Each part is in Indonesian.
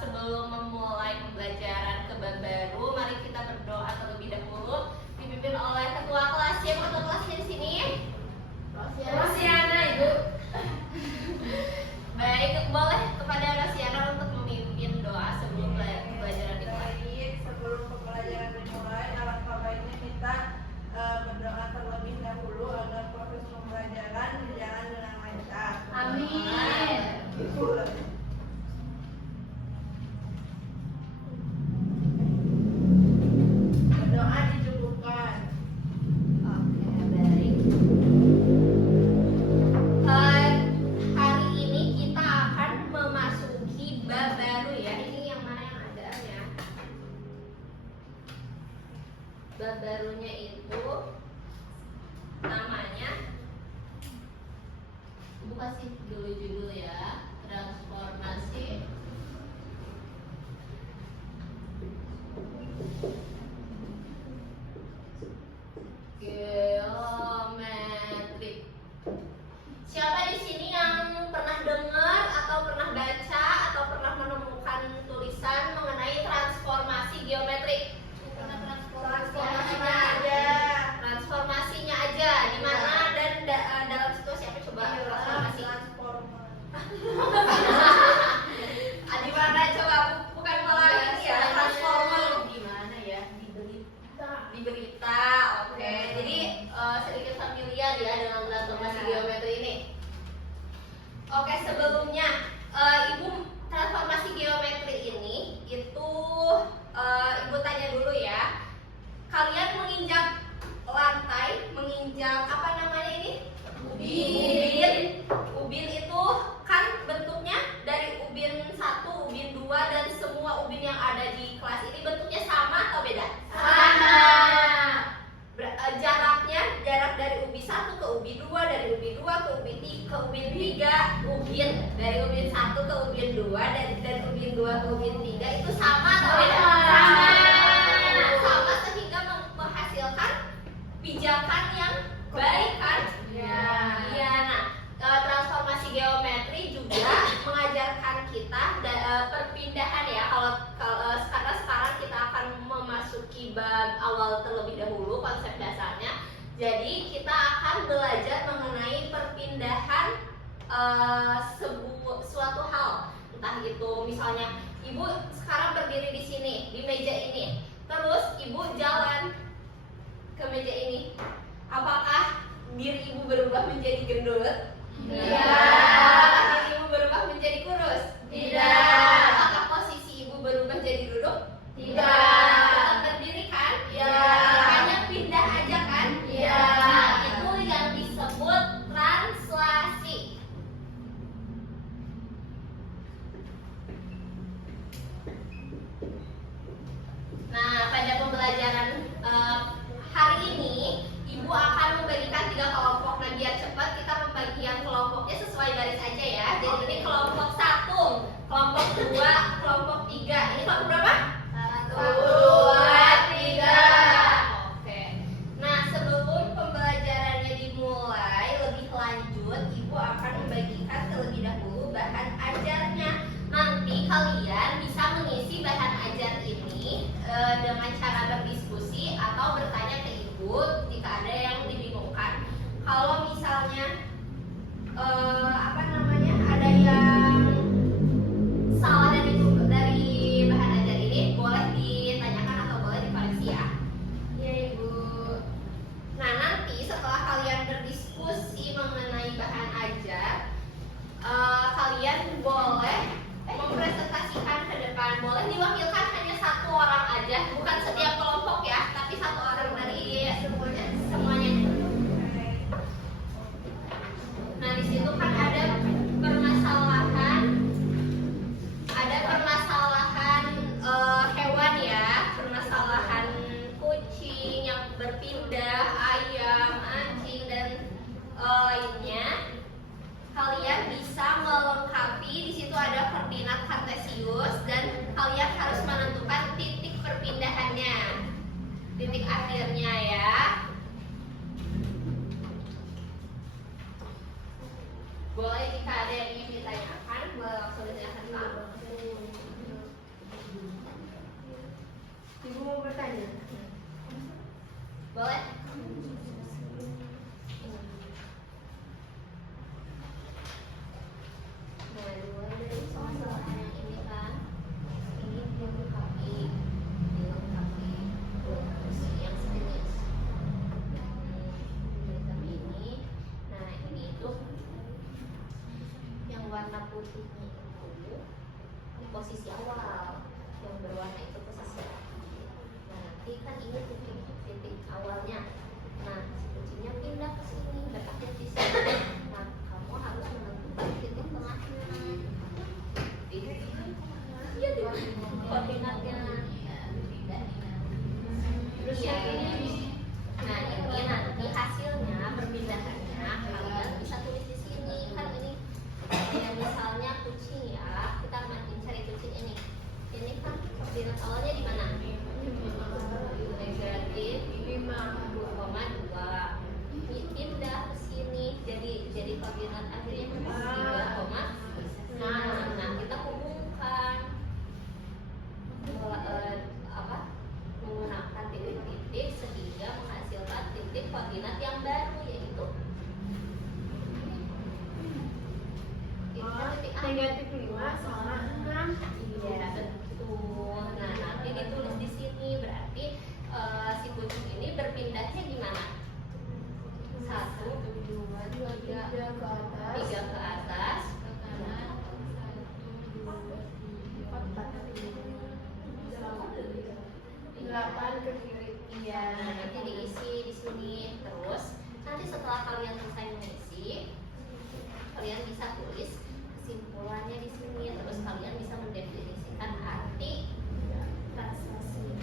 Sebelum memulai pembelajaran ke bab baru, mari kita berdoa terlebih dahulu, dipimpin oleh ketua kelas. Siapa ketua kelasnya di sini? Rosiana, Ibu. Baik, boleh kepada Rosiana untuk memimpin doa sebelum pembelajaran dimulai. Sebelum pembelajaran dimulai, alangkah baiknya kita berdoa terlebih dahulu agar proses pembelajaran berjalan dengan lancar. Amin. Berdoa dicukupkan. Oke, baik. Hari ini kita akan memasuki bab baru ya. Ini yang mana yang adaannya? Bab barunya itu namanya, Ibu kasih dulu judul ya, transformasi geometri. Siapa di sini yang pernah dengar atau pernah baca atau pernah menemukan tulisan mengenai transformasi geometri? Transformasinya aja. Transformasinya aja. Di mana dan dalam situasi apa coba transformasi? Di mana coba? Bukan malah ini ya, transformer. Di mana ya? Di berita. Oke. Jadi sedikit familiar ya dengan transformasi geometri ini. Oke, sebelumnya Ibu, transformasi geometri ini itu Ibu tanya dulu ya. Kalian menginjak lantai, menginjak apa namanya ini? Ubin. Ubin itu kan bentuknya dari ubin 1, ubin 2 dan semua ubin yang ada di kelas ini bentuknya sama atau beda? Sama. Jarak dari ubin 1 ke ubin 2, dari ubin 2 ke ubin 3, ubin dari ubin 1 ke ubin 2 dan ubin 2 ke ubin 3 itu sama atau beda? Sama. Sama sehingga menghasilkan pijakan yang baik kan? Iya. Nah, transformasi geometri juga mengajarkan kita perpindahan ya. Karena sekarang kita akan memasuki bab awal terlebih dahulu, konsep dasarnya. Jadi kita akan belajar mengenai perpindahan suatu hal. Entah itu misalnya Ibu sekarang berdiri di sini, di meja ini. Terus Ibu jalan ke meja ini. Apakah diri Ibu berubah menjadi gendut? Tidak. Apakah diri Ibu berubah menjadi kurus? Tidak. Apakah posisi Ibu berubah jadi duduk? Tidak. Tetap berdiri kan? Iya. Hanya pindah aja kan? Iya. Nah, itu yang disebut translasi. Nah, pada pembelajaran hari ini Ibu akan membagikan 3 kelompok. Nah, biar cepat kita pembagian kelompoknya sesuai baris aja ya. Jadi ini kelompok 1, kelompok 2, kelompok 3. Ini kelompok berapa? 1, 2, 3. Oke. Nah, sebelum pembelajarannya dimulai lebih lanjut, Ibu akan membagikan terlebih dahulu bahan ajarnya. Nanti kalian bisa mengisi bahan ajar ini dengan cara berdiskusi atau bertanya ke Ibu jika ada yang dibingungkan. Kalau misalnya ada yang salah dari bahan ajar ini, boleh ditanyakan atau boleh dikoreksi ya. Iya Ibu. Nah, nanti setelah kalian berdiskusi mengenai bahan ajar, kalian boleh mempresentasikan ke depan. Boleh diwakilkan hanya 1 orang aja, bukan setiap kelompok ya, tapi 1 orang dari semuanya. Nah, di situ kan ada permasalahan hewan ya, permasalahan kucing yang berpindah, ayam, anjing dan lainnya. Kalian bisa melengkapi, di situ ada koordinat kartesius dan kalian harus menentukan titik perpindahannya, titik akhirnya ya. Boleh jika ada yang ingin ditanyakan, boleh langsung ditanyakan Pak. Ibu mau bertanya? Boleh? Nah, dimulai dari soal-soal yang ini kan. Ini dilengkapi terus yang sejenis. Tapi ini, nah ini itu yang warna putihnya itu di posisi awal, yang berwarna itu posisi akhir. Nah, nanti kan ini titik awalnya. Nah, si kucingnya pindah ke sini, berakhir di sini. Nah, kamu harus menentukan titik tengahnya. Iya, koordinatnya. Terus yang ini. Nah, ini nanti hasilnya perpindahannya kalian bisa tulis di sini. Kan ini ya, misalnya kucing ya, kita makin cari kucing ini. Ini kan koordinat awalnya di mana? Negatif 5,2. Pindah ke sini, jadi koordinat akhirnya kan 3, nah kita hubungkan menggunakan titik-titik sehingga menghasilkan titik koordinat yang baru, yaitu negatif 5 sama 6. Iya, betul. Nah, nanti ditulis di sini, berarti si kucing ini berpindahnya gimana? 1, 2, 3 ke atas, ke kanan, 1, 2, 3, 4, 8 ke kiri. Iya, nanti diisi di sini. Terus nanti setelah kalian selesai mengisi, kalian bisa tulis kesimpulannya di sini. Terus kalian bisa mendefinisikan arti transaksi.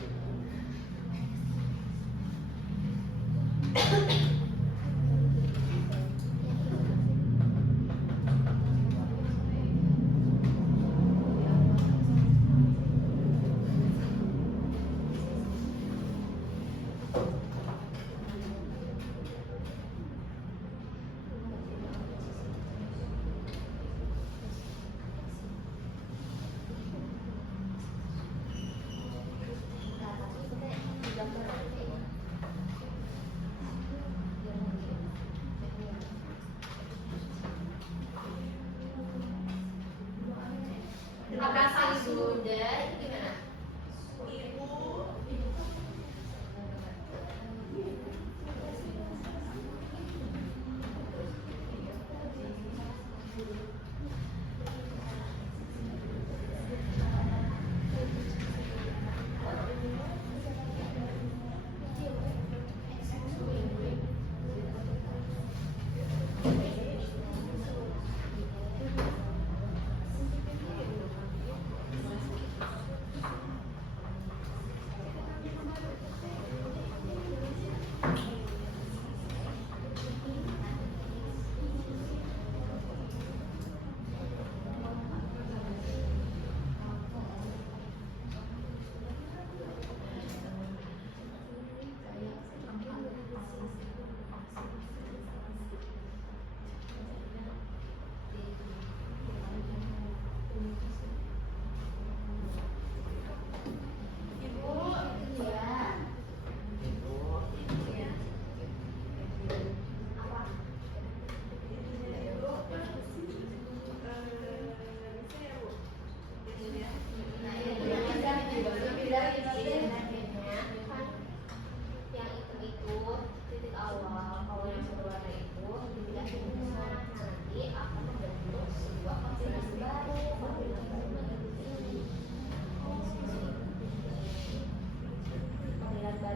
Apakah sudah gimana?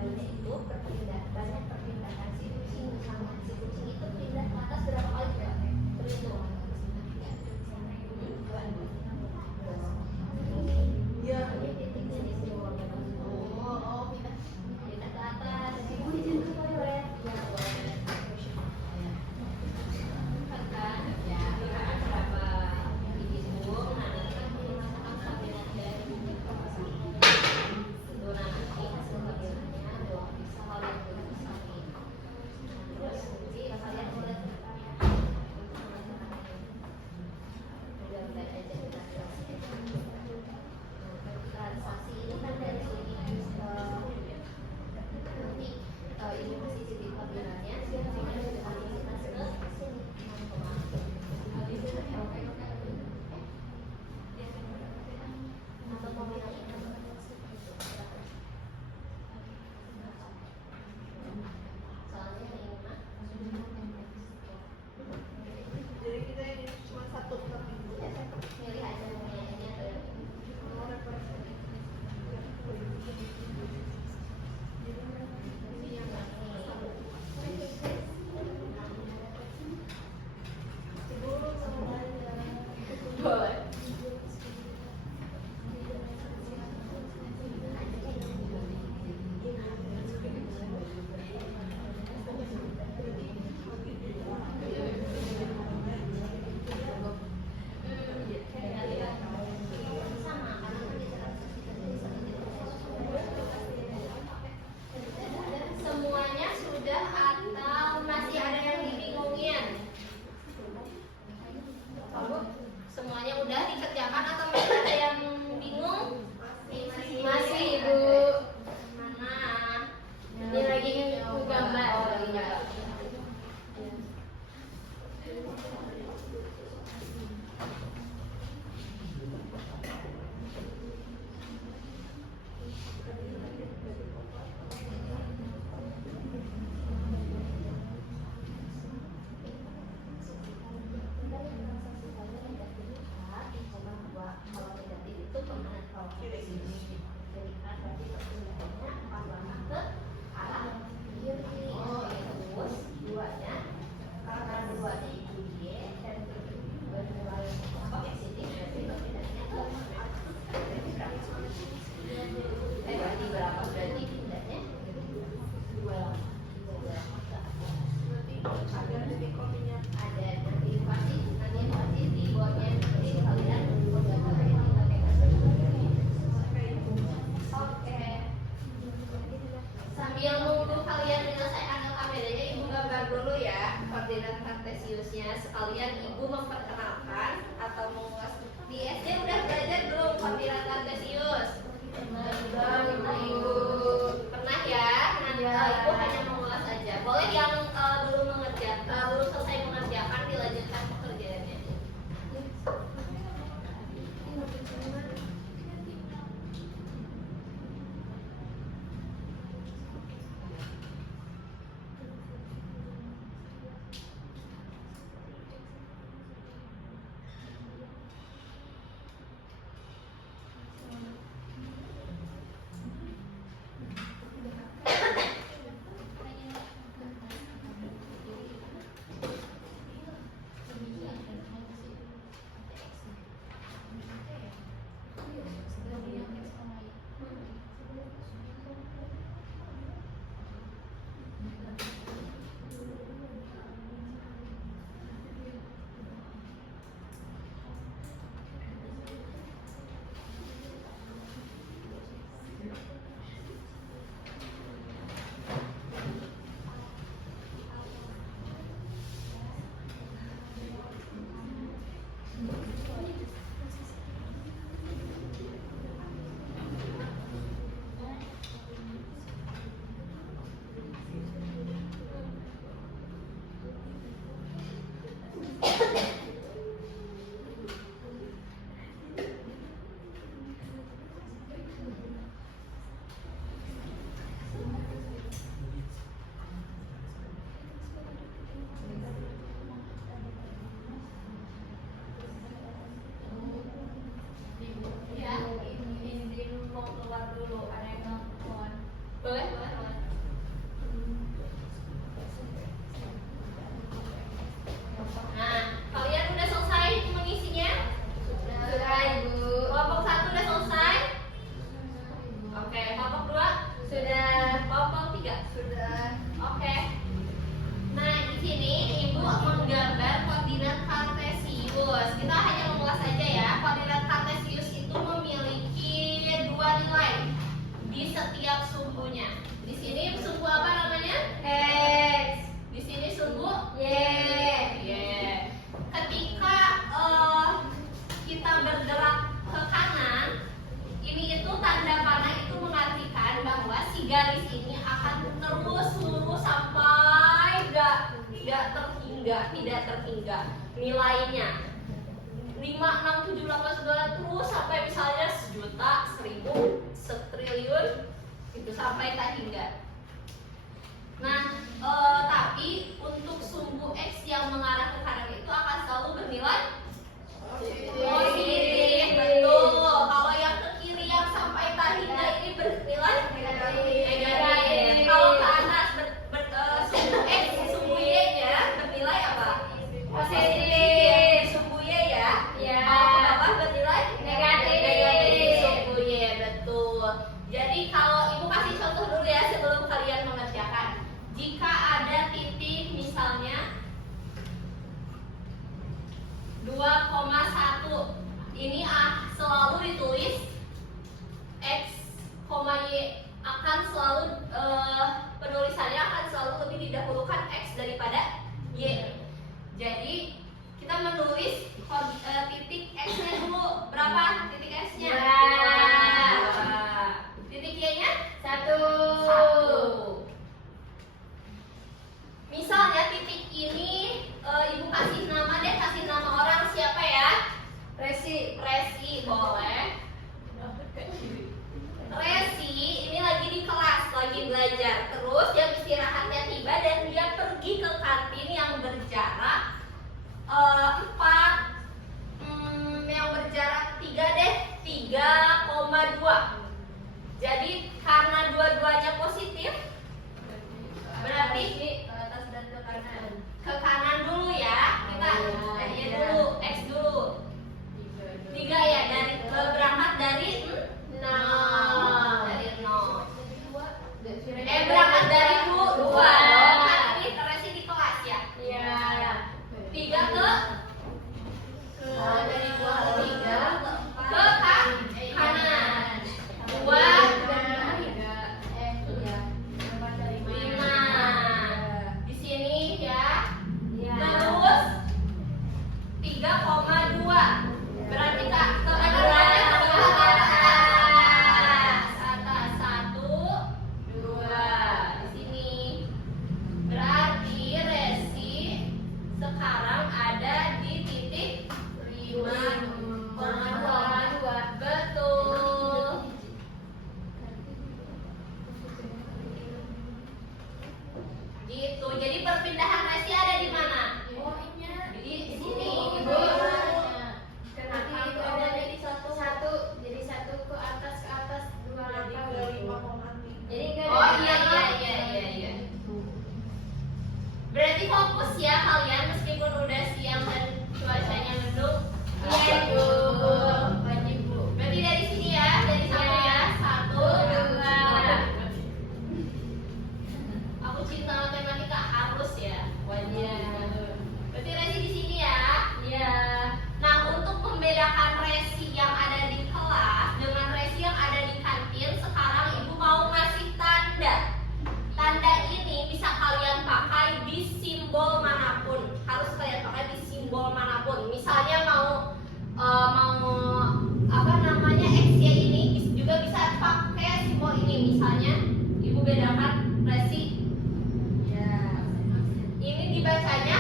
barunya itu banyak perpindahan si kucing sama si kucing itu pindah ke atas berapa kali coba? Berhitung. Iya. Titiknya di sini. Oh, pindah ke atas. Ibu izin dulu boleh? Ya boleh. Kan ya, kan berapa? Dihitung, nah nanti kan dimasukkan sampingannya. Itu nanti hasil tampilannya dong bisa kalian tulis di sini. Terus nanti kalian boleh mudah-mudahan aja kita selesai. Transaksi ini kan dari sini nanti ini masih titik tampilannya sehingga kita ke sini. Atau mau bilang ini soalnya ini mah Jadi kita ini cuma satu per minggu. milih aja mau nyanyinya atau yang Mau representasi. boleh. Semuanya sudah atau masih ada yang dibingungin? Semuanya udah dikerjakan atau masih ada yang bingung? Masih Ibu. Mana? Ini lagi gambar. Oh, lagi gambar. Kalau negatif itu permanen kalau positif. Jadi kan berarti perpindahannya panjangnya ke arah kiri. Oh, ya terus duanya karena duanya itu Y dan bernilai positif berarti perpindahannya ke berarti berapa berarti pindahnya? Dua. Ada titik kopinya. Ada nanti pasti di bawahnya nanti kalian oke. Sambil nunggu kalian menyelesaikan LKPD-nya, Ibu gambar dulu ya koordinat kartesiusnya. Sekalian Ibu memperkenalkan atau mengulas. Di SD udah belajar belum koordinat kartesius? Ibu pernah ya? Nah, Ibu hanya mengulas aja. Boleh yang belum selesai mengerjakan dilanjutkan pekerjaannya. di sini akan terus lurus sampai tidak terhingga nilainya 5, 6, 7, 8, 9 terus sampai misalnya 1.000.000, 1.000, 1.000.000.000 itu sampai tak hingga. Nah, tapi untuk sumbu X yang mengarah ke kanan itu akan selalu bernilai positif, betul. Kalau yang ke kiri yang sampai tak hingga ini bernilai negatif. Kalau ke atas sumbu X, sumbu Y-nya bernilai apa? Positif. Sumbu Y ya. Kalau ke bawah bernilai negatif. Sumbu Y, betul. Jadi kalau ibu kasih contoh dulu ya sebelum kalian mengerjakan. Jika ada titik misalnya 2,1, ini selalu ditulis X, Y akan selalu penulisannya akan selalu lebih didahulukan X daripada Y. Jadi kita menulis titik X-nya dulu. Berapa titik X-nya? 2. Titik Y-nya? 1. Misalnya titik ini ibu kasih nama deh, kasih nama orang siapa ya? Resi, boleh. Resi ini lagi di kelas, lagi belajar. Terus jam istirahatnya tiba dan dia pergi ke kantin yang berjarak 3,2. Jadi karena dua-duanya positif, berarti ke atas dan ke kanan. Ke kanan dulu ya. Kita dulu X dulu. 3 ya, dari berangkat dari 0. Dari 0. Berangkat dari 2. Kan ini terasi di kelas ya. Iya. 3 ke dari 2 ke 3 ke kanan. 2 5 di sini ya. Terus 3,2 berarti Kak ke kanan ke atas 1, 2 di sini. Berarti Resi sekarang ada di titik 5,2. Betul. Gitu. Jadi perpindahan Resi ada di mana? Di sini. Ibu. Kenapa itu ada di satu jadi 1 ke atas 2 Dari 5,3. Jadi iya. Berarti fokus ya kalian meskipun udah siang dan cuacanya mendung. Iya Ibu. Wajib Bu. Berarti dari sini ya, dari 1 ya. 1, 2. Aku cinta matematika harus ya, wajib. Berarti Resi di sini ya. Iya. Nah, untuk membedakan Resi yang ada di kelas dengan Resi yang ada di kantin, sekarang Ibu mau ngasih tanda. Tanda ini bisa kalian pakai di simbol manapun. Harus kalian pakai di simbol manapun. Misalnya mau apa namanya XY ini juga bisa pakai simbol ini. Misalnya Ibu bedakan Resi. Ya. Ini dibacanya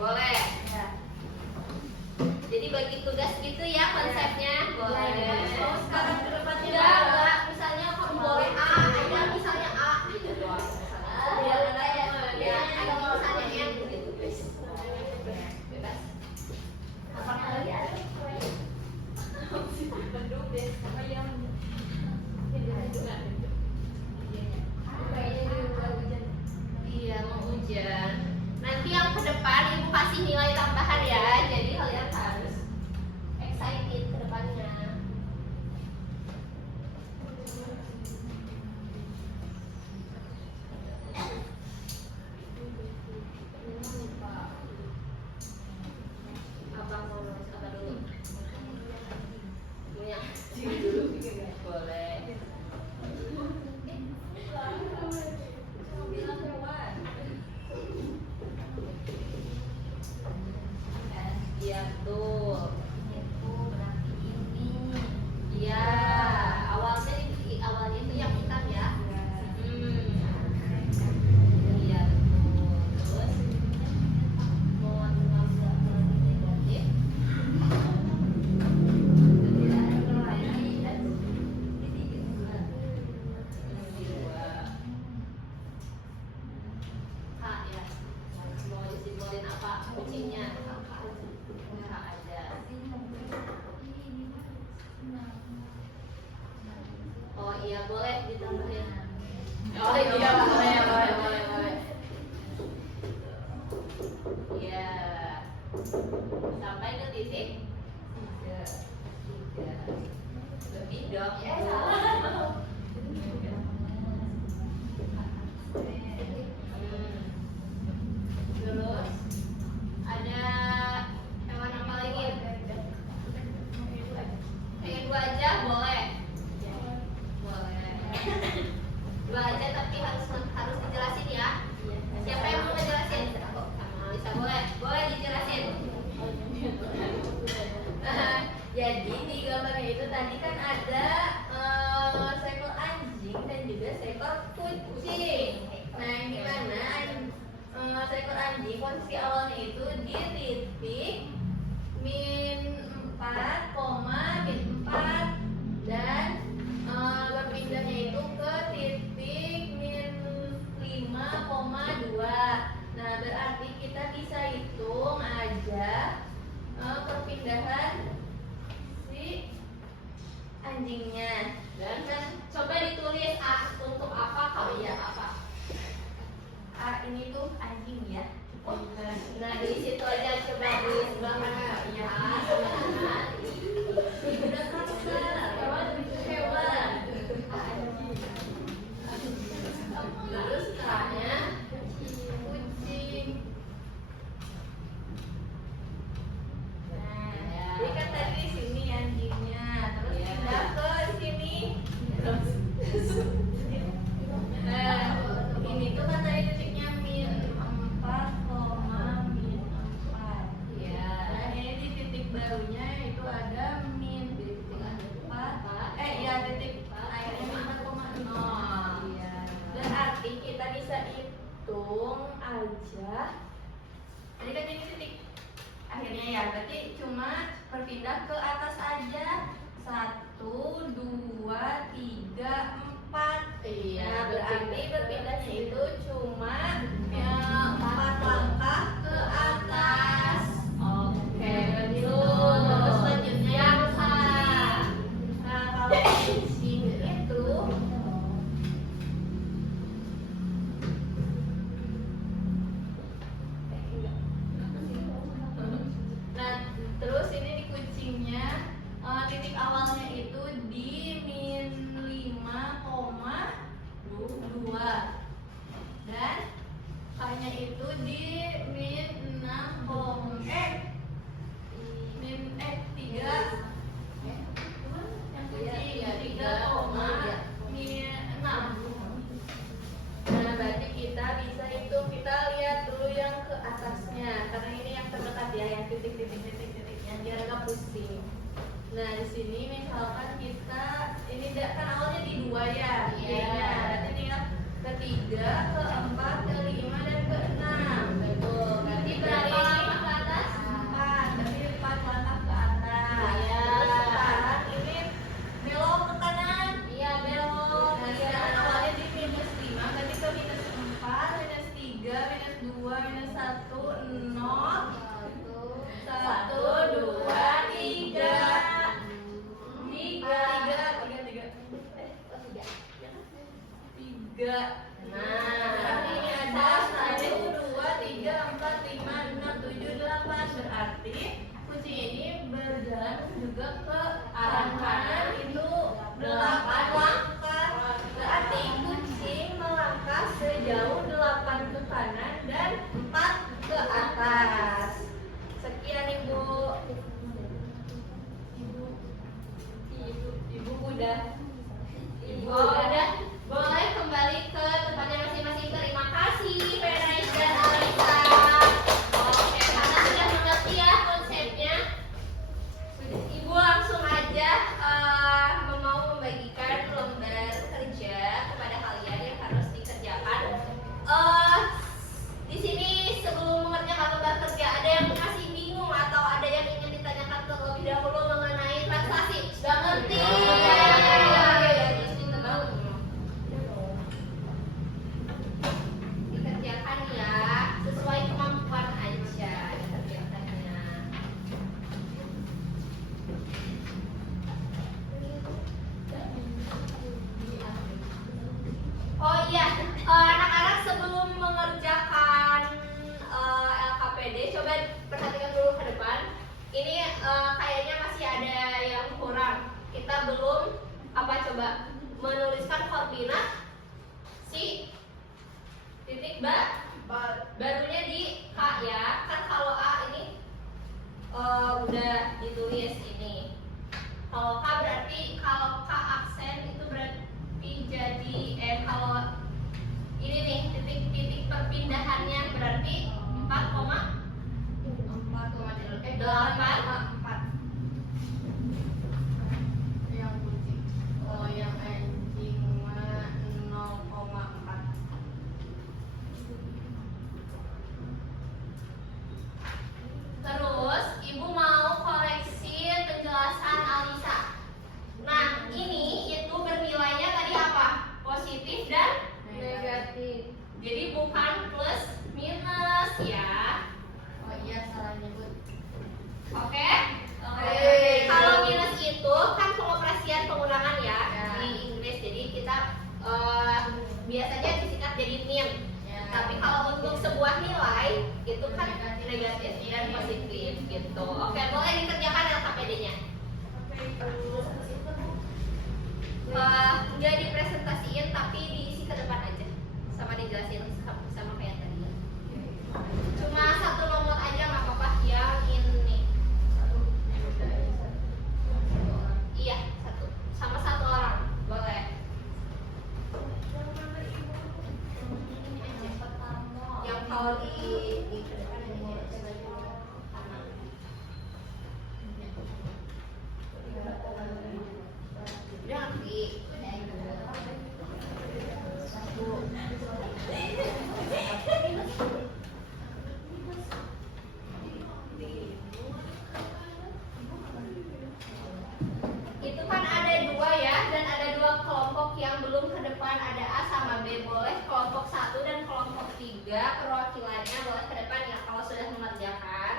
Boleh. Ya. Jadi bagi tugas gitu ya konsepnya. Boleh. Oh, sekarang ke depannya Enggak. Misalnya kamu boleh A, aja misalnya A gitu doang. Biar ada ya. Ya, ada misalnya N gitu guys. Bebas. Apa kalian? Beduk deh. Apa yang Iya, mau hujan. Nanti yang ke depan ibu kasih nilai tambahan ya. Jadi kalian harus excited ke depannya. Apa mau nulis apa dulu? Punya dulu. Boleh. Iya tuh. itu berarti ini. Iya, awalnya itu yang hitam ya. Iya tuh. Terus mau nambah lagi negatif. Dua. H ya. Mau disimbolin apa kucingnya? H aja. Oh iya boleh ditambahin. Oh iya boleh. Iya. Sampai ke titik tiga. Lebih dong ya. Terus ada hewan apa lagi? Pengen dua aja boleh. Boleh. Dua aja tapi harus dijelasin ya. Siapa yang mau ngejelasin? Sama Alisa boleh. Boleh dijelasin. Jadi di gambarnya itu tadi kan ada seekor anjing dan juga seekor kucing. Nah yang dimana seekor anjing posisi awalnya itu di titik min 4, min 4 dan berpindahnya itu ke titik min 5,2. Nah berarti kita bisa hitung aja perpindahan si anjingnya. Dan kan coba ditulis A untuk apa kalau ya apa. A ini tuh anjing ya. Nah di situ aja coba di sebelah mana ya. Udah hewan. Terus setelahnya kucing. Nah, jadi kan tadi di sini anjingnya, terus pindah ke sini. Nah, ini tuh kan tadi titiknya min 4, min 4. Iya. Nah, ini di titik barunya itu ada min 4. Ya titik akhirnya min 4,0. Iya. Berarti kita bisa hitung aja. Tadi kan ini titik akhirnya ya, berarti cuma berpindah ke atas aja. 1, 2, 3, 4. Iya, nah, berarti berpindahnya itu cuma 4 langkah ke atas. Oke, betul. Terus selanjutnya yang H. Nah, kalau kucing itu nah, terus ini di kucingnya titik awalnya itu di min 5,2 dan H-nya itu di Jadi kucing ini berjalan juga ke arah kanan itu 8 langkah. Berarti kucing melangkah sejauh 8 ke kanan dan 4 ke atas. Sekian Ibu. Ibu udah. Udah. Boleh kembali ke tempatnya masing-masing. Terima kasih Ferais dan Alisa. Oke, karena sudah mengerti ya konsepnya. Ibu langsung aja mau membagikan lembar kerja kepada kalian yang harus dikerjakan. Di sini sebelum mengerjakan lembar kerja ada yang masih bingung atau ada yang ingin ditanyakan terlebih dahulu mengenai translasi? Sudah ngerti? Dikerjakan ya, sesuai kemampuan aja dikerjakannya. Oh iya, anak-anak sebelum mengerjakan LKPD, coba perhatikan dulu ke depan. Ini kayaknya masih ada yang kurang. Kita belum coba menuliskan koordinat si titik barunya di K ya. Kan kalau A ini udah ditulis ini. Kalau K berarti kalau K aksen itu berarti jadi kalau ini nih titik perpindahannya berarti 4,8. Yang kucing. Oh, yang anjing mah 0,4. Terus Ibu mau koreksi penjelasan Alisa. Nah, ini itu bernilainya tadi apa? Positif dan negatif. Jadi bukan plus minus ya. Oh iya, salah nyebut. Oke? Kalau minus itu kan pengoperasian pengulangan ya di Inggris. Jadi kita biasanya disingkat jadi min. Tapi kalau untuk sebuah nilai itu kan negatif dan positif gitu. Oke, boleh dikerjakan LKPD-nya. Nggak dipresentasiin tapi diisi ke depan aja sama dijelasin sama kayak tadi ya. Cuma satu nomor aja nggak apa-apa yang ini. Iya, satu sama satu orang boleh. Yang kalau di ke depan ini itu kan ada dua ya, dan ada dua kelompok yang belum ke depan, ada A sama B. Boleh kelompok 1 dan kelompok 3 perwakilannya boleh ke depan ya kalau sudah mengerjakan.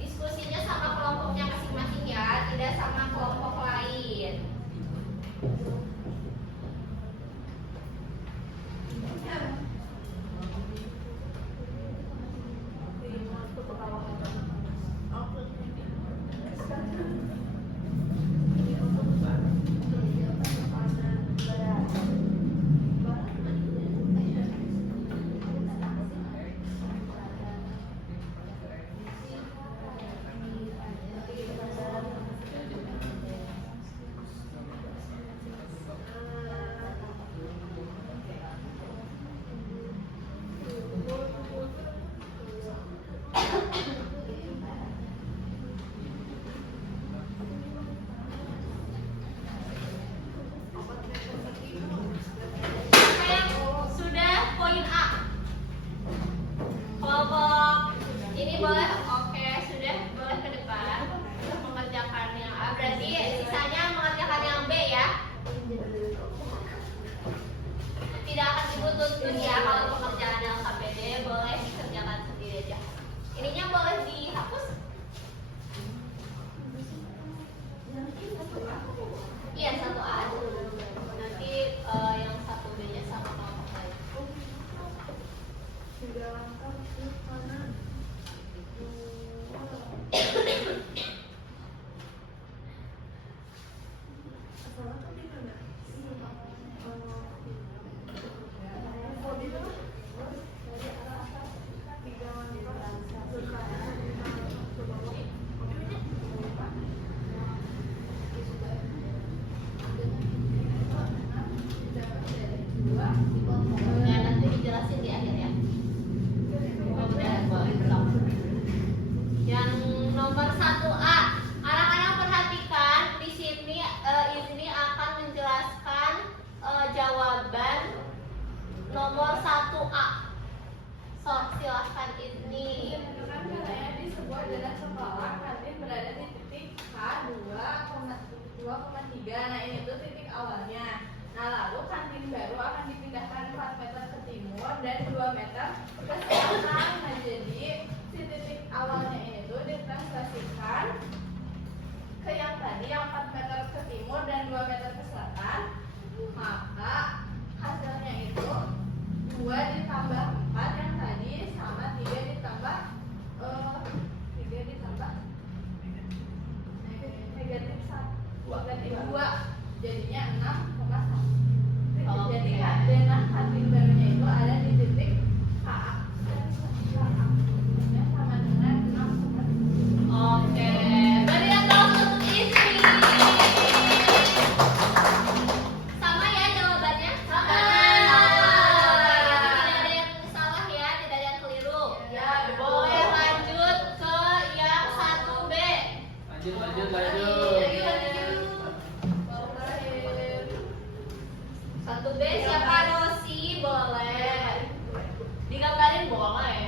Diskusinya sama kelompoknya masing-masing ya, tidak sama kelompok lain. koordinat sekolah kantin berada di titik H2,3. Nah ini tuh titik awalnya. Nah lalu kantin baru akan dipindahkan 4 meter ke timur dan 2 meter ke selatan. Nah jadi si titik awalnya ini tuh ditranslasikan ke yang tadi yang 4 meter ke timur dan 2 meter ke selatan, maka hasilnya itu 2 ditambah 4 yang tadi sama 3 ditambah negatif 2 jadinya 6,1. Jadi koordinat kantin barunya itu ada di titik H dan H sama dengan 6,1. Oke, beri aplaus untuk Isri. Sama ya jawabannya? Sama. Tidak ada yang salah ya, tidak ada yang keliru. Ya, Boleh lanjut ke yang 1B. Lanjut. Boleh. 1B siapa Rosi? Boleh. Digambarin boleh.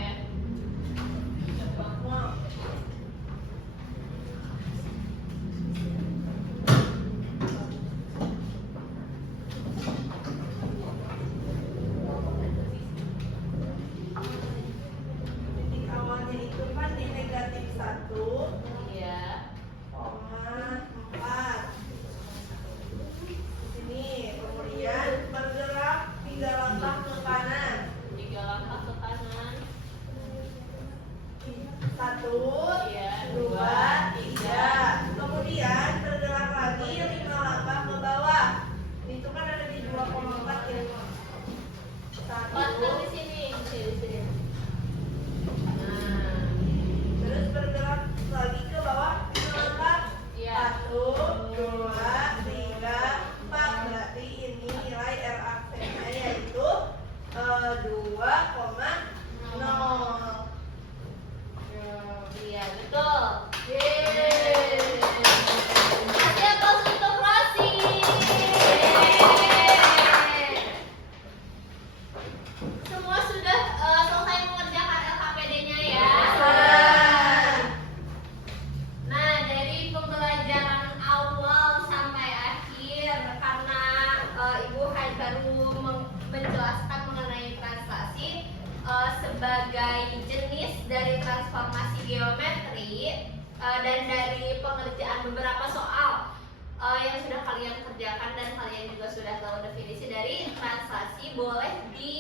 Titik awalnya itu kan di negatif 1,4. Iya. Ini kemudian bergerak 3 langkah ke kanan. 3 langkah ke kanan. 1, Iya. 2, 3. Kemudian bergerak lagi 5 langkah ke bawah. Itu kan ada di 2,4 ya. 1, Di sini. Nah, terus bergerak lagi ke bawah 5 langkah. iya. 1, 2, 3, 4. Berarti ini nilai R aksennya yaitu 2,0. Iya, betul. Yeay. Kasih aplaus untuk Rosi. Semua sudah selesai mengerjakan LKPD-nya ya. Nah, dari pembelajaran awal sampai akhir, karena Ibu Hai baru menjelaskan mengenai translasi sebagai jenis dari transformasi geometri dan dari pengerjaan beberapa soal yang sudah kalian kerjakan dan kalian juga sudah tahu definisi dari translasi, boleh di